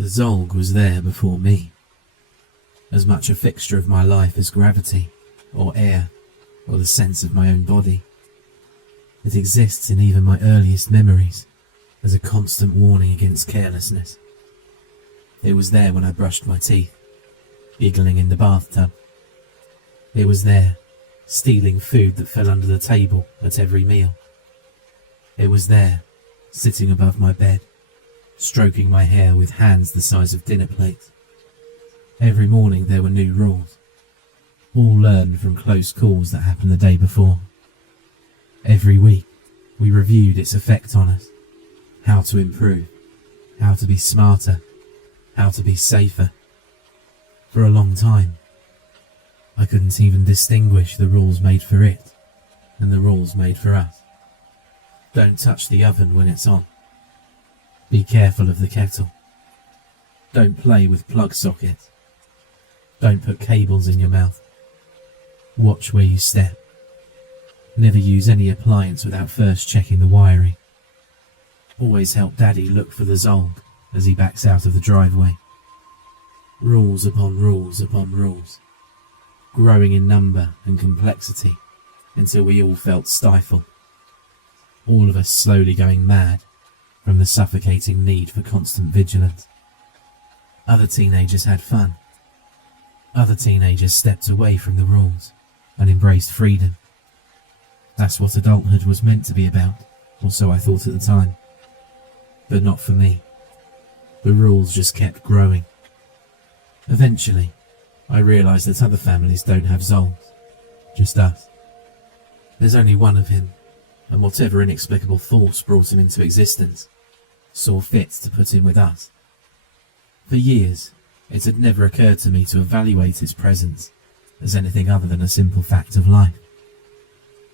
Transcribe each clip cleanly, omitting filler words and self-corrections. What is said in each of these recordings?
The Zolg was there before me, as much a fixture of my life as gravity, or air, or the sense of my own body. It exists in even my earliest memories, as a constant warning against carelessness. It was there when I brushed my teeth, giggling in the bathtub. It was there, stealing food that fell under the table at every meal. It was there, sitting above my bed, stroking my hair with hands the size of dinner plates. Every morning there were new rules, all learned from close calls that happened the day before. Every week we reviewed its effect on us, how to improve, how to be smarter, how to be safer. For a long time, I couldn't even distinguish the rules made for it and the rules made for us. Don't touch the oven when it's on. Be careful of the kettle. Don't play with plug sockets. Don't put cables in your mouth. Watch where you step. Never use any appliance without first checking the wiring. Always help Daddy look for the Zolg as he backs out of the driveway. Rules upon rules upon rules, growing in number and complexity until we all felt stifled. All of us slowly going mad from the suffocating need for constant vigilance. Other teenagers had fun. Other teenagers stepped away from the rules and embraced freedom. That's what adulthood was meant to be about, or so I thought at the time. But not for me. The rules just kept growing. Eventually, I realised that other families don't have Zolgs, just us. There's only one of him, and whatever inexplicable force brought him into existence saw fit to put him with us. For years, it had never occurred to me to evaluate his presence as anything other than a simple fact of life.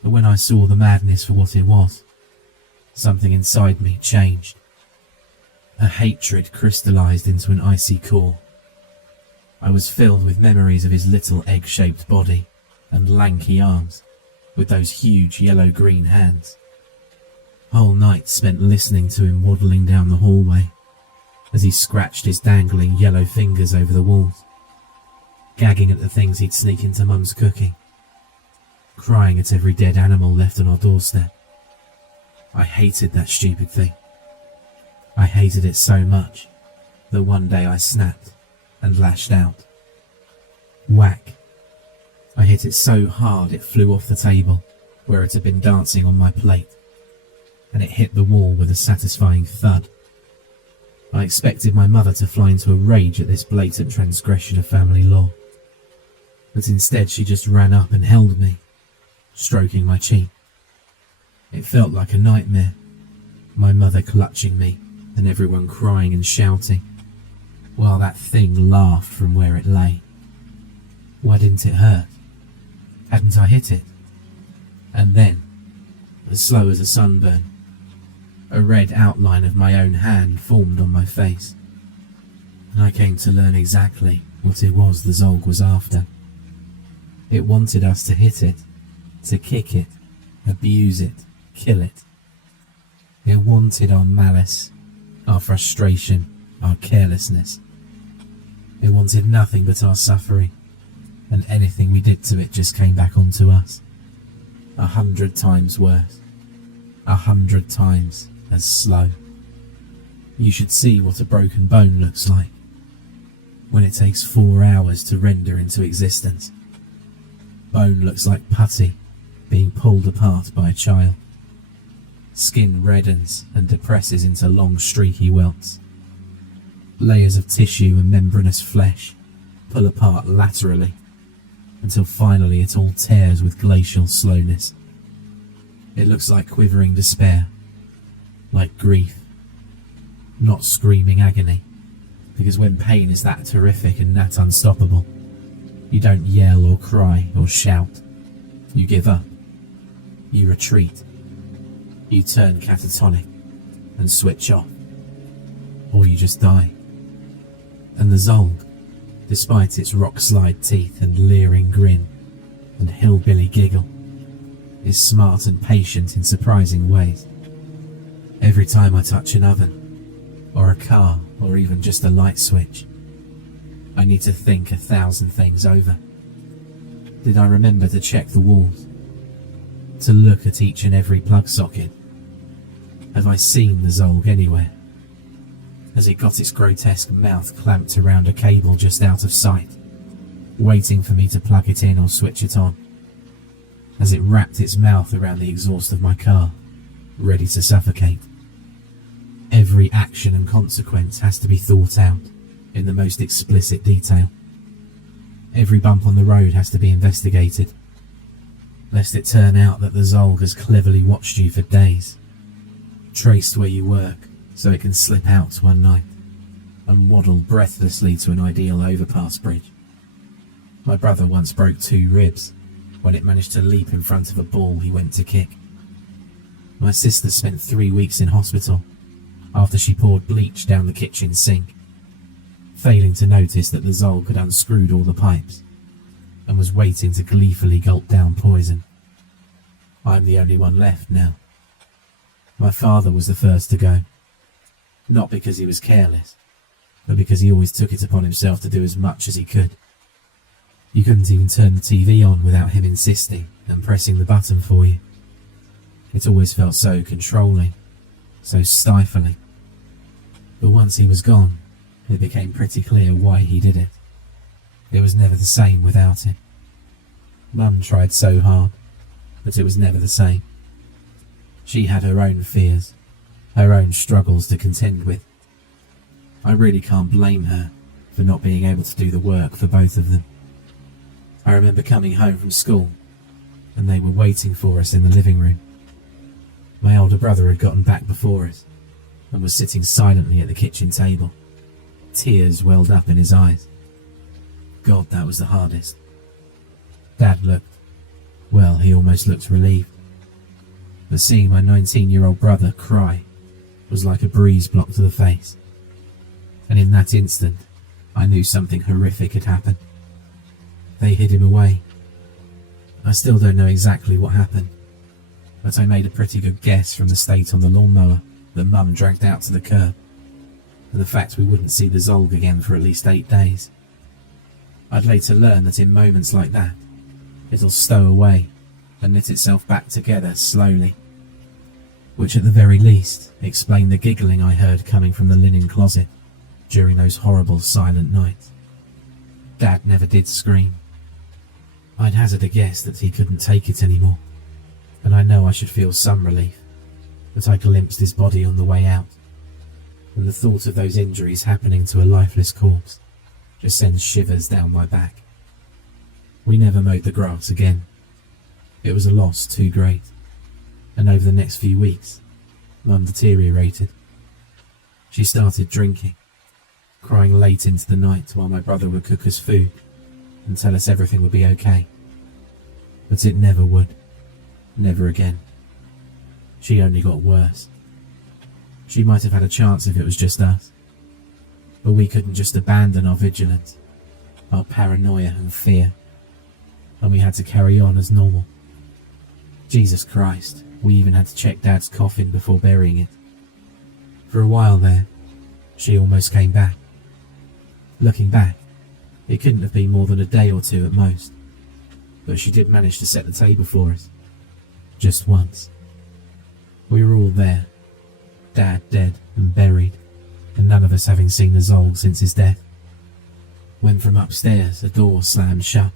But when I saw the madness for what it was, something inside me changed. A hatred crystallised into an icy core. I was filled with memories of his little egg-shaped body and lanky arms, with those huge yellow-green hands. Whole nights spent listening to him waddling down the hallway as he scratched his dangling yellow fingers over the walls, gagging at the things he'd sneak into Mum's cooking, crying at every dead animal left on our doorstep. I hated that stupid thing. I hated it so much that one day I snapped and lashed out. Whack. I hit it so hard it flew off the table where it had been dancing on my plate, and it hit the wall with a satisfying thud. I expected my mother to fly into a rage at this blatant transgression of family law, but instead she just ran up and held me, stroking my cheek. It felt like a nightmare, my mother clutching me and everyone crying and shouting, while that thing laughed from where it lay. Why didn't it hurt? Hadn't I hit it? And then, as slow as a sunburn, a red outline of my own hand formed on my face, and I came to learn exactly what it was the Zolg was after. It wanted us to hit it, to kick it, abuse it, kill it. It wanted our malice, our frustration, our carelessness. It wanted nothing but our suffering, and anything we did to it just came back onto us. 100 times worse, 100 times as slow. You should see what a broken bone looks like when it takes 4 hours to render into existence. Bone looks like putty being pulled apart by a child. Skin reddens and depresses into long streaky welts. Layers of tissue and membranous flesh pull apart laterally until finally it all tears with glacial slowness. It looks like quivering despair, like grief, not screaming agony, because when pain is that terrific and that unstoppable, you don't yell or cry or shout. You give up. You retreat. You turn catatonic and switch off. Or you just die. And the Zolg, despite its rock-slide teeth and leering grin and hillbilly giggle, is smart and patient in surprising ways. Every time I touch an oven, or a car, or even just a light switch. I need to think 1,000 things over. Did I remember to check the walls? To look at each and every plug socket? Have I seen the Zolg anywhere? Has it got its grotesque mouth clamped around a cable just out of sight, waiting for me to plug it in or switch it on? Has it wrapped its mouth around the exhaust of my car, ready to suffocate? Every action and consequence has to be thought out in the most explicit detail. Every bump on the road has to be investigated, lest it turn out that the Zolg has cleverly watched you for days, traced where you work so it can slip out one night and waddle breathlessly to an ideal overpass bridge. My brother once broke 2 ribs when it managed to leap in front of a ball he went to kick. My sister spent 3 weeks in hospital after she poured bleach down the kitchen sink, failing to notice that the Zolg had unscrewed all the pipes and was waiting to gleefully gulp down poison. I'm the only one left now. My father was the first to go, not because he was careless, but because he always took it upon himself to do as much as he could. You couldn't even turn the TV on without him insisting and pressing the button for you. It always felt so controlling, so stifling. But once he was gone, it became pretty clear why he did it. It was never the same without him. Mum tried so hard, but it was never the same. She had her own fears, her own struggles to contend with. I really can't blame her for not being able to do the work for both of them. I remember coming home from school, and they were waiting for us in the living room. My older brother had gotten back before us, and was sitting silently at the kitchen table. Tears welled up in his eyes. God, that was the hardest. Dad looked, well, he almost looked relieved. But seeing my 19-year-old brother cry was like a breeze block to the face. And in that instant, I knew something horrific had happened. They hid him away. I still don't know exactly what happened, but I made a pretty good guess from the state on the lawnmower that Mum dragged out to the curb, and the fact we wouldn't see the Zolg again for at least 8 days. I'd later learn that in moments like that, it'll stow away and knit itself back together slowly, which at the very least explained the giggling I heard coming from the linen closet during those horrible silent nights. Dad never did scream. I'd hazard a guess that he couldn't take it anymore, and I know I should feel some relief, but I glimpsed his body on the way out, and the thought of those injuries happening to a lifeless corpse just sends shivers down my back. We never mowed the grass again. It was a loss too great, and over the next few weeks, Mum deteriorated. She started drinking, crying late into the night while my brother would cook us food and tell us everything would be okay. But it never would. Never again. She only got worse. She might have had a chance if it was just us, but we couldn't just abandon our vigilance, our paranoia and fear, and we had to carry on as normal. Jesus Christ, we even had to check Dad's coffin before burying it. For a while there, she almost came back. Looking back, it couldn't have been more than a day or 2 at most, but she did manage to set the table for us. Just once. We were all there, Dad dead and buried, and none of us having seen the Zolg since his death, when from upstairs a door slammed shut.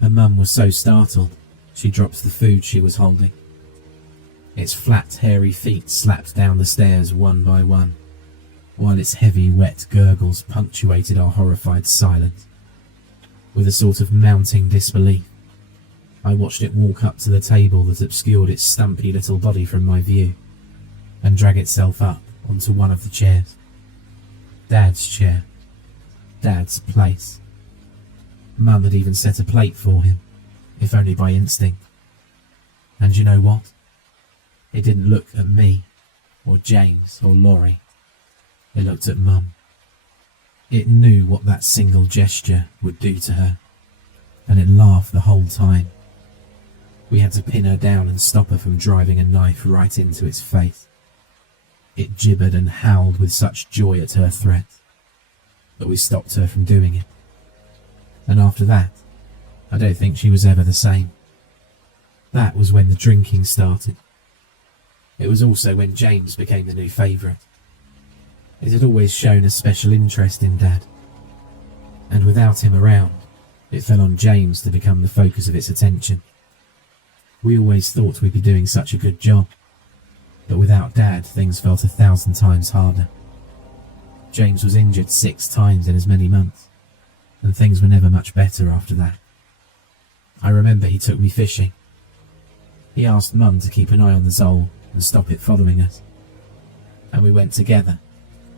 And Mum was so startled, she dropped the food she was holding. Its flat, hairy feet slapped down the stairs one by one, while its heavy, wet gurgles punctuated our horrified silence. With a sort of mounting disbelief, I watched it walk up to the table that obscured its stumpy little body from my view, and drag itself up onto one of the chairs. Dad's chair. Dad's place. Mum had even set a plate for him, if only by instinct. And you know what? It didn't look at me, or James, or Laurie. It looked at Mum. It knew what that single gesture would do to her, and it laughed the whole time. We had to pin her down and stop her from driving a knife right into its face. It gibbered and howled with such joy at her threat, but we stopped her from doing it. And after that, I don't think she was ever the same. That was when the drinking started. It was also when James became the new favourite. It had always shown a special interest in Dad, and without him around, it fell on James to become the focus of its attention. We always thought we'd be doing such a good job, but without Dad, things felt 1,000 times harder. James was injured 6 times in as many months, and things were never much better after that. I remember he took me fishing. He asked Mum to keep an eye on the Zole and stop it following us. And we went together,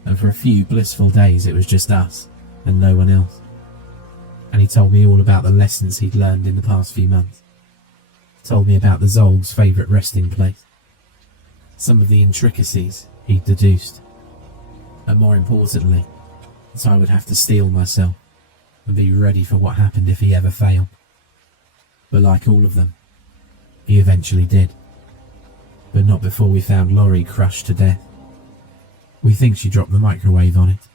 and for a few blissful days it was just us and no one else. And he told me all about the lessons he'd learned in the past few months. Told me about the Zole's favourite resting place, some of the intricacies he'd deduced, and more importantly, that I would have to steel myself and be ready for what happened if he ever failed. But like all of them, he eventually did. But not before we found Laurie crushed to death. We think she dropped the microwave on it,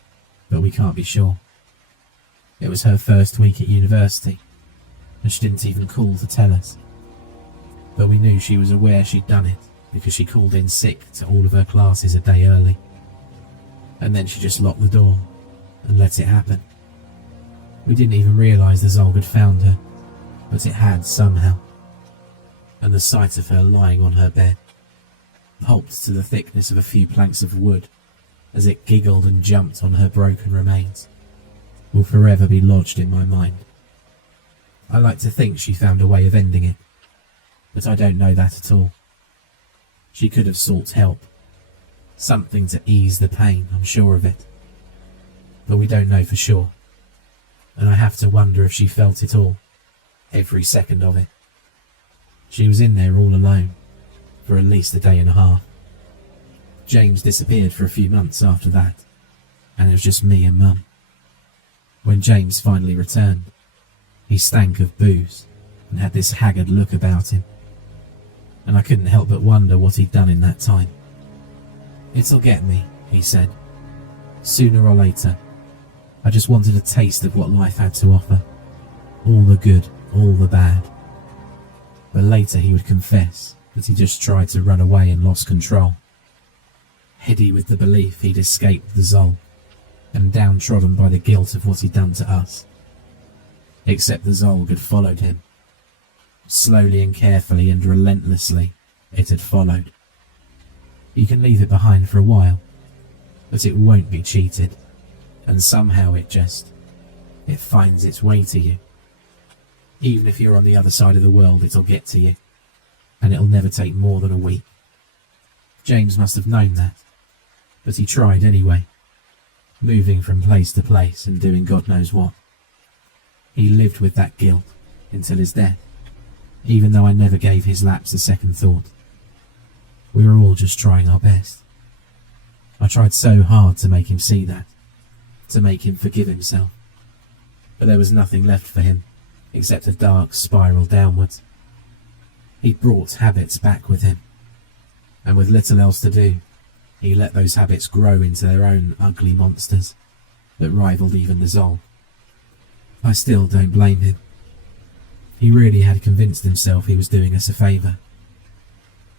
but we can't be sure. It was her first week at university, and she didn't even call to tell us. But we knew she was aware she'd done it because she called in sick to all of her classes a day early. And then she just locked the door and let it happen. We didn't even realise the Zolg had found her, but it had somehow. And the sight of her lying on her bed, pulped to the thickness of a few planks of wood as it giggled and jumped on her broken remains, will forever be lodged in my mind. I like to think she found a way of ending it, but I don't know that at all. She could have sought help, something to ease the pain, I'm sure of it. But we don't know for sure, and I have to wonder if she felt it all, every second of it. She was in there all alone, for at least a day and a half. James disappeared for a few months after that, and it was just me and Mum. When James finally returned, he stank of booze and had this haggard look about him, and I couldn't help but wonder what he'd done in that time. "It'll get me," he said. "Sooner or later. I just wanted a taste of what life had to offer. All the good, all the bad." But later he would confess that he just tried to run away and lost control. Heady with the belief he'd escaped the Zol, and downtrodden by the guilt of what he'd done to us. Except the Zolg had followed him. Slowly and carefully and relentlessly, it had followed. You can leave it behind for a while, but it won't be cheated, and somehow it finds its way to you. Even if you're on the other side of the world, it'll get to you, and it'll never take more than a week. James must have known that, but he tried anyway, moving from place to place and doing God knows what. He lived with that guilt until his death, even though I never gave his lapse a second thought. We were all just trying our best. I tried so hard to make him see that, to make him forgive himself, but there was nothing left for him except a dark spiral downwards. He'd brought habits back with him, and with little else to do, he let those habits grow into their own ugly monsters that rivaled even the Zol. I still don't blame him. He really had convinced himself he was doing us a favour.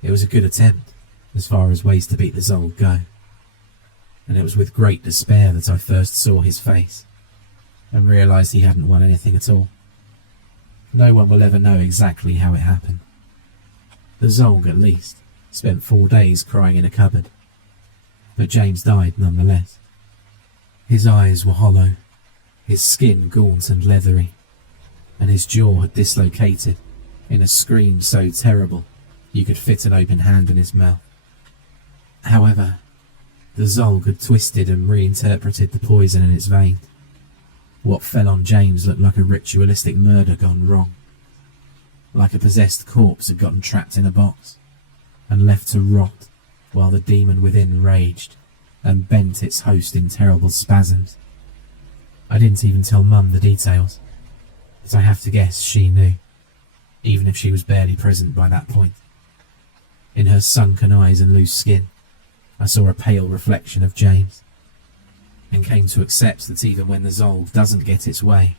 It was a good attempt, as far as ways to beat the Zol go, and it was with great despair that I first saw his face, and realised he hadn't won anything at all. No one will ever know exactly how it happened. The Zolg, at least, spent 4 days crying in a cupboard, but James died nonetheless. His eyes were hollow, his skin gaunt and leathery, and his jaw had dislocated in a scream so terrible you could fit an open hand in his mouth. However, the Zolg had twisted and reinterpreted the poison in its veins. What fell on James looked like a ritualistic murder gone wrong, like a possessed corpse had gotten trapped in a box and left to rot while the demon within raged and bent its host in terrible spasms. I didn't even tell Mum the details, but I have to guess she knew, even if she was barely present by that point. In her sunken eyes and loose skin, I saw a pale reflection of James, and came to accept that even when the Zolg doesn't get its way,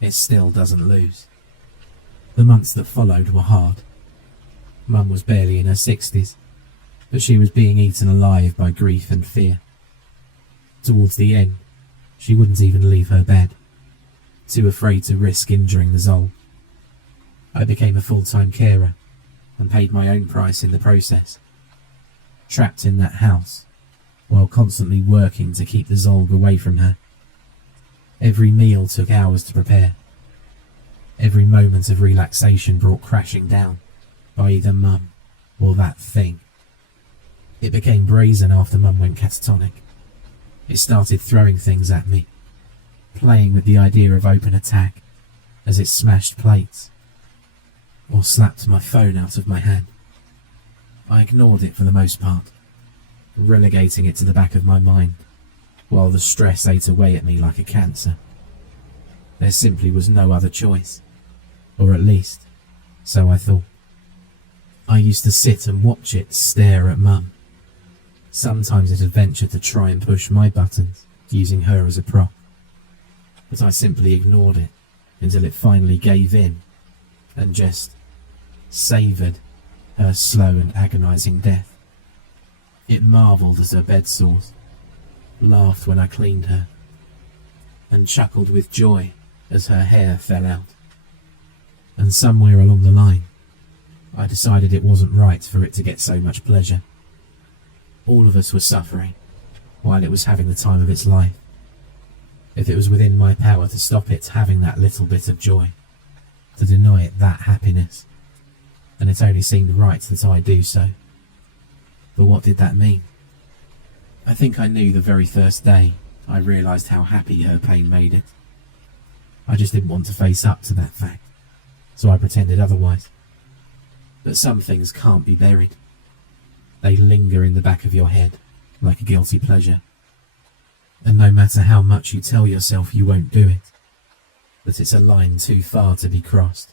it still doesn't lose. The months that followed were hard. Mum was barely in her 60s, but she was being eaten alive by grief and fear. Towards the end, she wouldn't even leave her bed, too afraid to risk injuring the Zolg. I became a full-time carer and paid my own price in the process. Trapped in that house, while constantly working to keep the Zolg away from her. Every meal took hours to prepare. Every moment of relaxation brought crashing down by either Mum or that thing. It became brazen after Mum went catatonic. It started throwing things at me, playing with the idea of open attack as it smashed plates or slapped my phone out of my hand. I ignored it for the most part, relegating it to the back of my mind, while the stress ate away at me like a cancer. There simply was no other choice, or at least, so I thought. I used to sit and watch it stare at Mum. Sometimes it had ventured to try and push my buttons, using her as a prop, but I simply ignored it until it finally gave in and just savoured her slow and agonising death. It marvelled at her bed sores, laughed when I cleaned her, and chuckled with joy as her hair fell out. And somewhere along the line, I decided it wasn't right for it to get so much pleasure. All of us were suffering, while it was having the time of its life. If it was within my power to stop it having that little bit of joy, to deny it that happiness, and it only seemed right that I do so. But what did that mean? I think I knew the very first day I realised how happy her pain made it. I just didn't want to face up to that fact, so I pretended otherwise. But some things can't be buried. They linger in the back of your head, like a guilty pleasure. And no matter how much you tell yourself you won't do it, that it's a line too far to be crossed,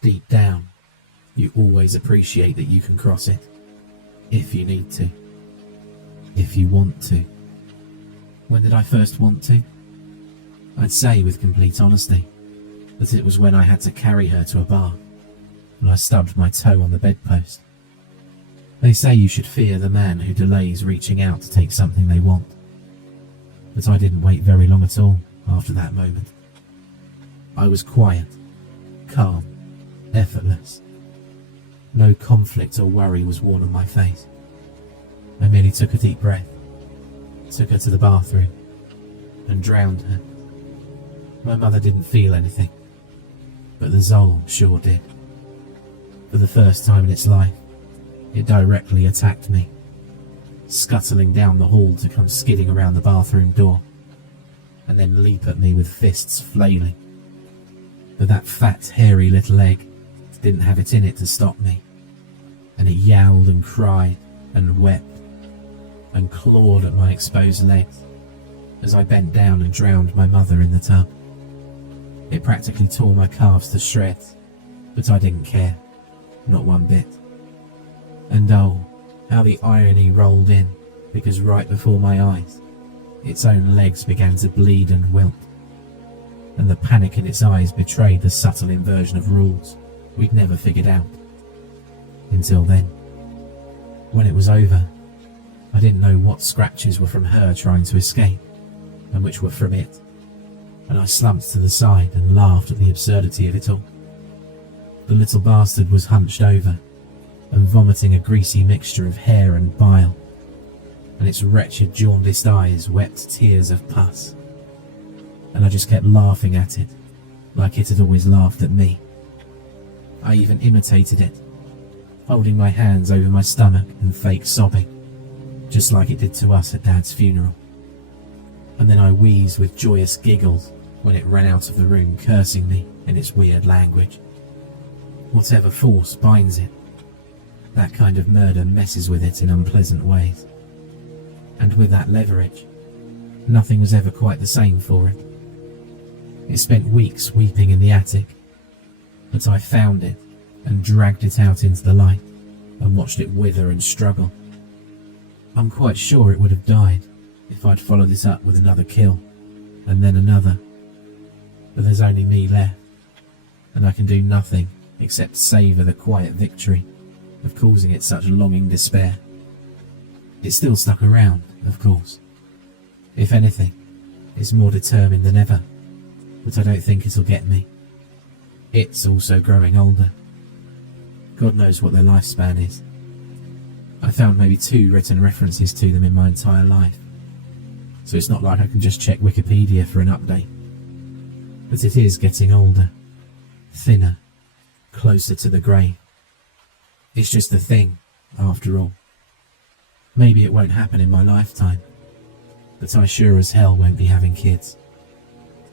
deep down, you always appreciate that you can cross it, if you need to, if you want to. When did I first want to? I'd say with complete honesty that it was when I had to carry her to a bath, and I stubbed my toe on the bedpost. They say you should fear the man who delays reaching out to take something they want. But I didn't wait very long at all after that moment. I was quiet, calm, effortless. No conflict or worry was worn on my face. I merely took a deep breath, took her to the bathroom, and drowned her. My mother didn't feel anything, but the Zolg sure did. For the first time in its life, it directly attacked me, scuttling down the hall to come skidding around the bathroom door, and then leap at me with fists flailing. But that fat, hairy little egg didn't have it in it to stop me, and it yowled and cried and wept and clawed at my exposed legs as I bent down and drowned my mother in the tub. It practically tore my calves to shreds, but I didn't care, not one bit. And oh, how the irony rolled in, because right before my eyes, its own legs began to bleed and wilt, and the panic in its eyes betrayed the subtle inversion of rules we'd never figured out. Until then. When it was over, I didn't know what scratches were from her trying to escape, and which were from it, and I slumped to the side and laughed at the absurdity of it all. The little bastard was hunched over, and vomiting a greasy mixture of hair and bile, and its wretched jaundiced eyes wept tears of pus. And I just kept laughing at it, like it had always laughed at me. I even imitated it, holding my hands over my stomach and fake sobbing, just like it did to us at Dad's funeral. And then I wheezed with joyous giggles when it ran out of the room cursing me in its weird language. Whatever force binds it, that kind of murder messes with it in unpleasant ways. And with that leverage, nothing was ever quite the same for it. It spent weeks weeping in the attic, but I found it and dragged it out into the light and watched it wither and struggle. I'm quite sure it would have died if I'd followed this up with another kill, and then another. But there's only me left, and I can do nothing except savour the quiet victory of causing it such longing despair. It's still stuck around, of course. If anything, it's more determined than ever, but I don't think it'll get me. It's also growing older. God knows what their lifespan is. I found maybe 2 written references to them in my entire life, so it's not like I can just check Wikipedia for an update. But it is getting older, thinner, closer to the grave. It's just a thing, after all. Maybe it won't happen in my lifetime, but I sure as hell won't be having kids.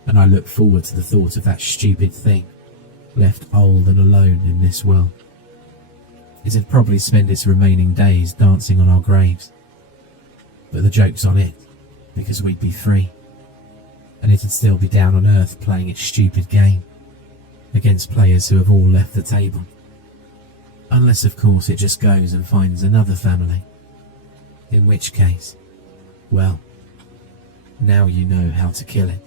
And I look forward to the thought of that stupid thing, left old and alone in this world. It'd probably spend its remaining days dancing on our graves. But the joke's on it, because we'd be free. And it'd still be down on Earth playing its stupid game, against players who have all left the table. Unless, of course, it just goes and finds another family. In which case, well, now you know how to kill it.